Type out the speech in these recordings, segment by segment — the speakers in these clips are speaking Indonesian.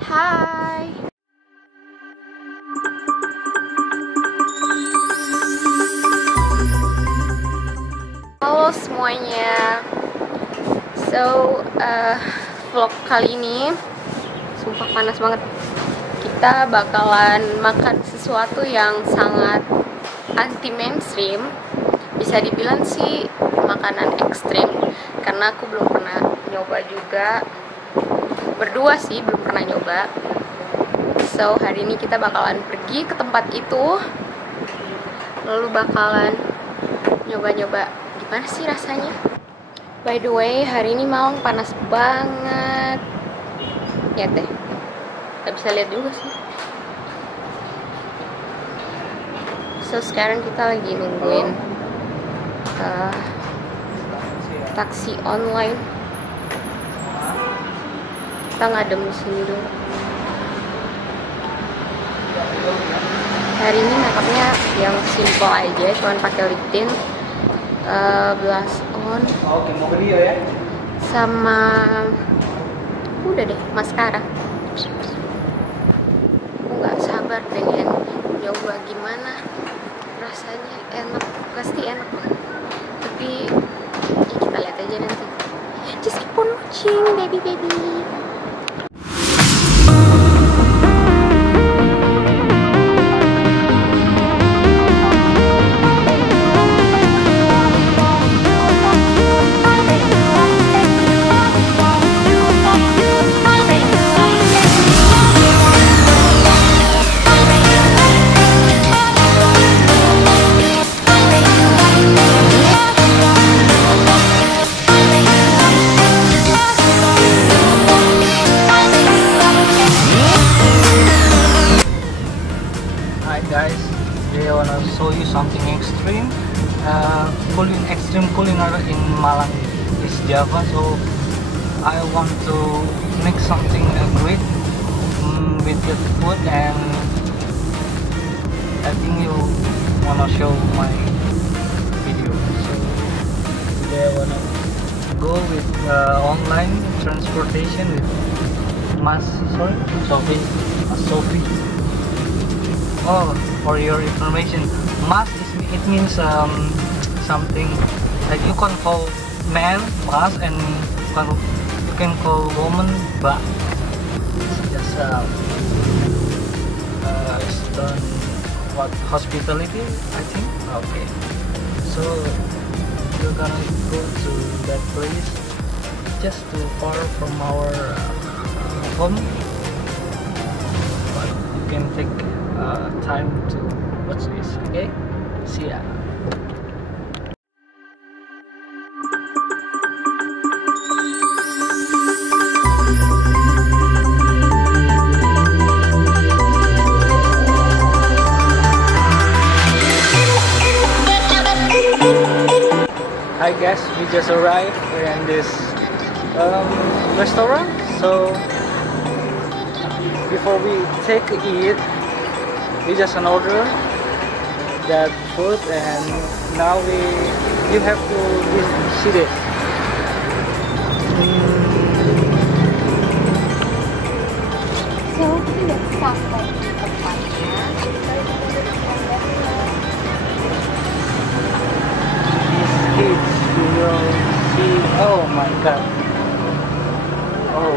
Hai. Halo semuanya. Vlog kali ini sumpah panas banget. Kita bakalan makan sesuatu yang sangat anti mainstream. Bisa dibilang sih makanan ekstrim karena aku belum pernah nyoba juga. Berdua sih belum pernah nyoba. So hari ini kita bakalan pergi ke tempat itu, lalu bakalan nyoba-nyoba gimana sih rasanya. By the way, hari ini Malang panas banget. Ya teh, gak bisa lihat juga sih. So sekarang kita lagi nungguin taksi online. Kita ngadem di sini dulu. Hari ini makeupnya yang simple aja, cuman pakai lip tint, blush on, sama udah deh maskara. Aku nggak sabar pengen nyoba gimana rasanya. Enak, pasti enak, tapi ya kita lihat aja nanti. Just keep on watching, baby. Hi guys, today I wanna show you something extreme. Extreme culinary in Malang is Java. So I want to make something great with the food, and I think you wanna show my video. So today I wanna go with online transportation with Sophie. Oh, for your information, mas it means something like you can call man mas, and you can call woman ba. It's just hospitality, I think. Okay, so you're gonna go to that place just too far from our home, but you can take time to watch this. Okay, see ya. Hi guys, we just arrived in this restaurant. So before we take it, we just an order that food, and now you have to see this. So let's start dari tempatnya. These kids, you will see. Oh my god. Oh,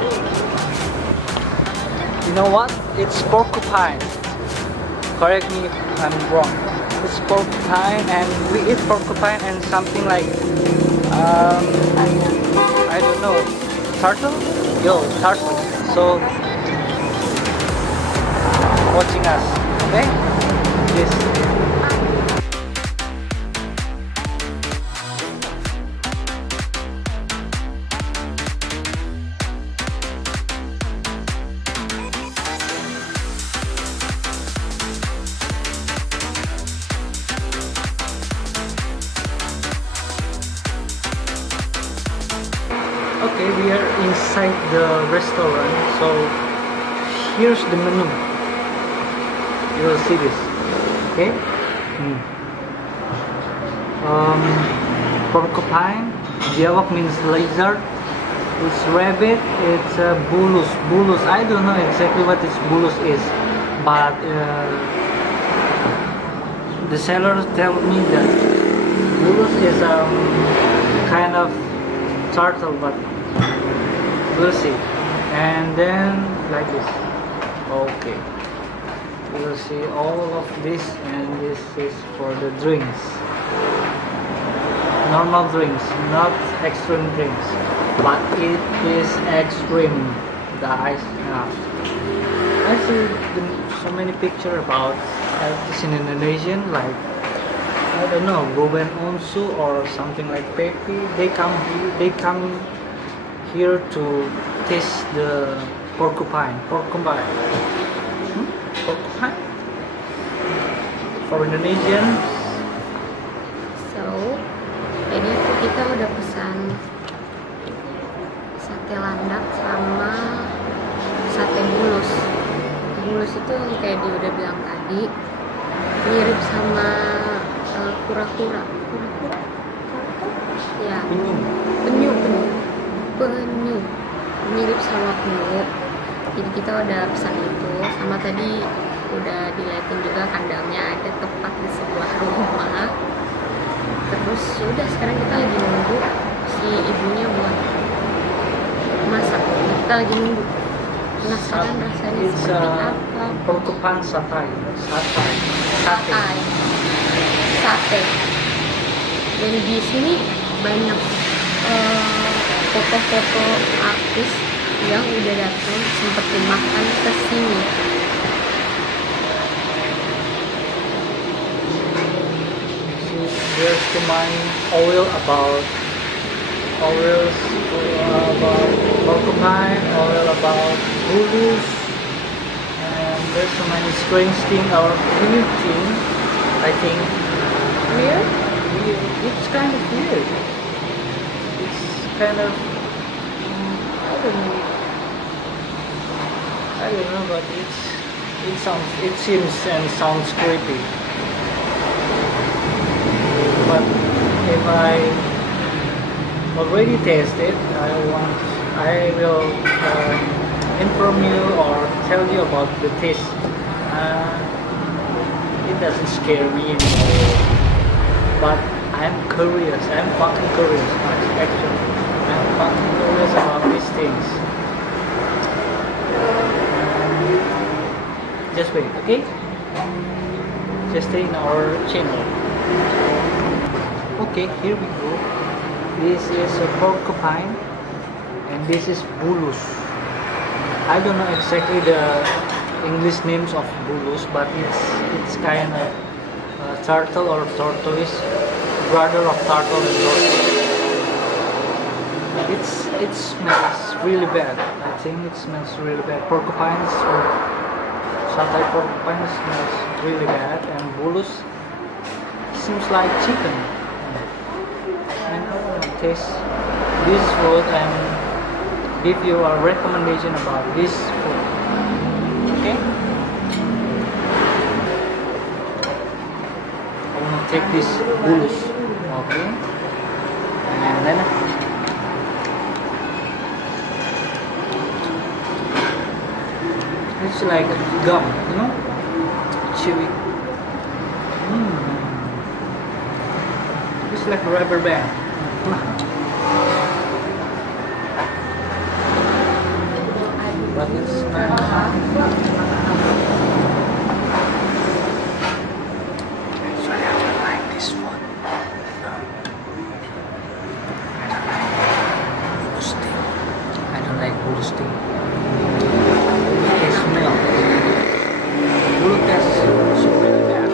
you know what? It's porcupine. Correct me if I'm wrong. It's porcupine, and we eat porcupine and something like I don't know, turtle? Yo, turtle. So watching us, okay? This. Okay, we are inside the restaurant, so here's the menu. You will see this. Okay. Porcupine, Biawak means lizard, It's rabbit. It's bulus. Bulus. I don't know exactly what this bulus is, but the seller tell me that bulus is kind of turtle, but we'll see. And then like this. Okay. We'll see all of this, and this is for the drinks. Normal drinks, not extreme drinks, but it is extreme, guys. Yeah. I see so many pictures about this in Indonesian, like I don't know, Boben Onsu or something like Pepi. They come here to taste the porcupine. Porcupine for Indonesian. Jadi itu kita udah pesan sate landak sama sate bulus. Bulus itu yang kayak dia udah bilang tadi, mirip sama kura-kura. Ya, penyu, mirip sama penyu. Jadi kita udah pesan itu, sama tadi udah dilihatin juga kandangnya ada tepat di sebelah rumah. Terus udah sekarang kita lagi nunggu si ibunya buat masak. Kita lagi nunggu. Penasaran rasanya seperti apa. Porcupine sate. Dan di sini banyak foto-foto artis yang udah datang sempat dimakan ke sini. There's the my oil about porcupine, oil about bulus, and there's so many strange thing or weird thing. I think weird. It's kind of weird. It's kind of I don't know, but it seems and sounds creepy. But if I already tasted, I will inform you or tell you about the taste. It doesn't scare me anymore, but I'm curious. I'm fucking curious. Actually, I'm fucking curious about these things. Just wait, okay? Just stay in our channel. Okay, here we go. This is a porcupine, and this is bulus. I don't know exactly the English names of bulus, but it's kind of turtle or tortoise, brother of turtle and tortoise. It smells really bad. I think it smells really bad. Porcupines or satay porcupine smells really bad, and bulus seems like chicken. And I want to taste this food and give you a recommendation about this food. Okay? I want to take this bulus. Okay? And then it's like gum, you know? Chewy. It's like a rubber band. But it's actually, I don't like this one. I don't like bulus thing. It smells. Bulus tastes so really bad.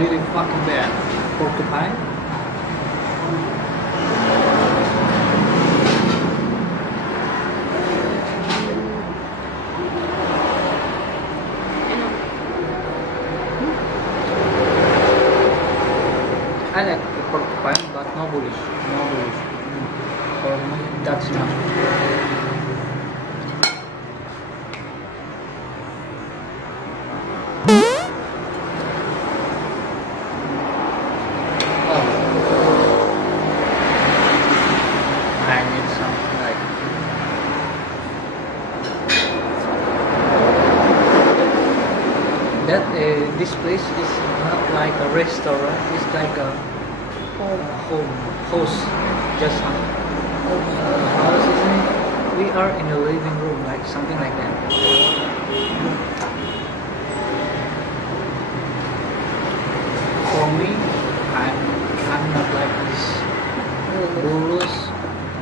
Really fucking bad. Porcupine. I like the porcupine, but no bullish. No bullish. For me, that's enough. that this place is not like a restaurant. It's like a home house. Just house, isn't it? We are in a living room, like something like that. For me, I'm not like this. Bulus,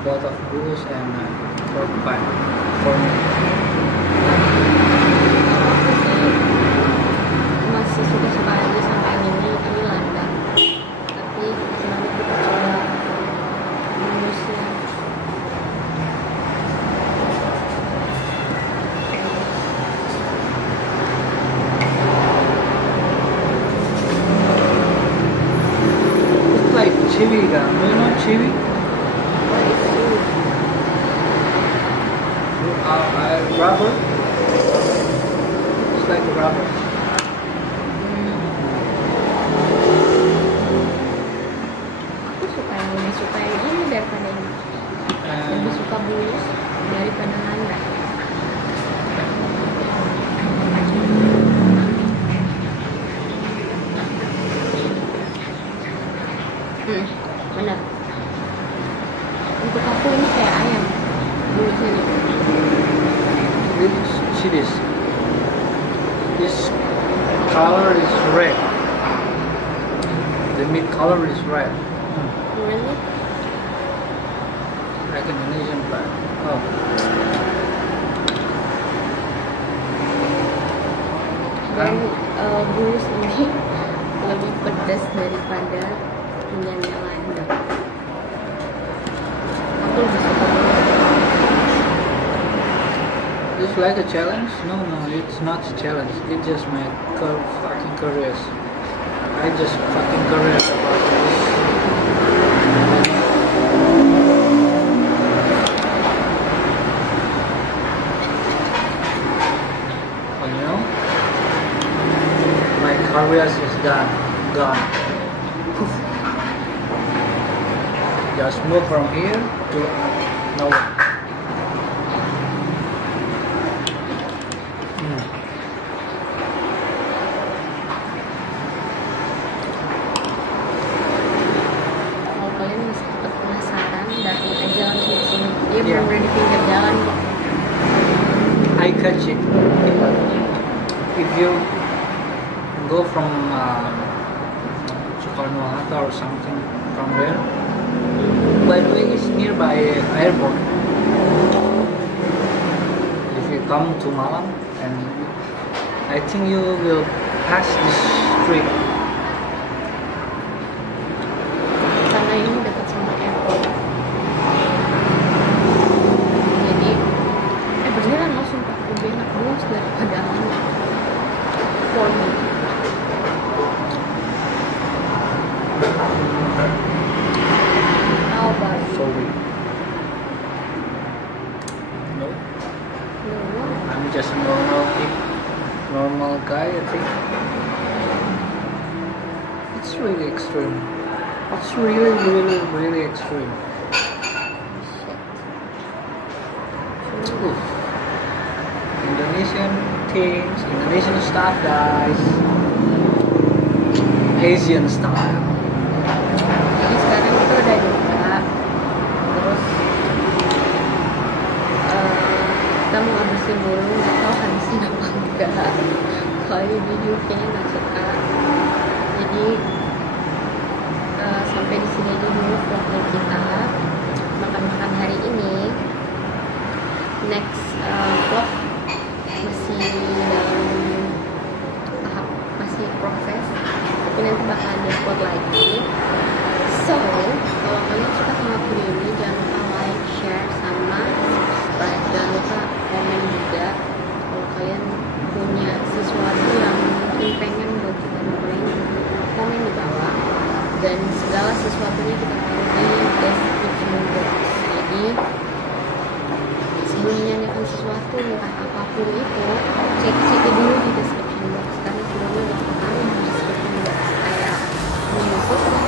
both of bulus and porcupine. For me, masih suka-suka aja sama ini landa, tapi selalu kita coba menusnya. it's like chiwi, ga? Do you know chiwi? What is it? Rubber. It's like rubber. Aku lebih suka yang ini daripada ini. Lebih suka bulus daripada landa. Benar. Untuk aku ini kayak ayam bulusnya nih. See this. This color is red. The meat color is red. Really? Like Indonesian flag. Oh. Dan bulus ini lebih pedas daripada punyanya landa. Aku lebih suka bulus. It's like a challenge? No, it's not a challenge. It just my fucking curious. I just fucking curious about this. Oh, you know, my curious is gone. Just move from here to nowhere. Kalau kalian masih tetap penasaran, datang aja langsung ke sini. Dia Iya. benar-benar di pinggir jalan kok. I catch it. If you go from Soekarno-Hatta or something from there, by the way, it's nearby airport. If you come to Malang, and I think you will pass this street. Karena ini dekat sama airport. Jadi, beneran loh sumpah lebih enak bulus daripada landa. For me. How about you? Sorry. No, No. I'm just a normal guy, I think. It's really extreme. It's really extreme. Shit. Oof. Indonesian things, Indonesian stuff, guys. Asian style. Jadi sekarang kita udah nyoba. Terus kita mau habisin dulu, nggak tahu habisin apa enggak. Kalau jujur kayaknya nggak suka. Jadi sampai di sini aja dulu vlognya kita makan-makan hari ini. Next vlog masih dalam tahap masih proses, tapi nanti bakal di-upload lagi. So, kalau kalian suka sama video ini, jangan lupa like, share, sama subscribe. Jangan lupa komen juga kalau kalian punya sesuatu yang mungkin pengen buat kita dengerin, komen di bawah. Dan segala sesuatunya kita taruh di description box. Jadi sebelum menyanyikan sesuatu, entah apapun itu, cek dulu di description box, karena videonya bakal ada di description box kayak music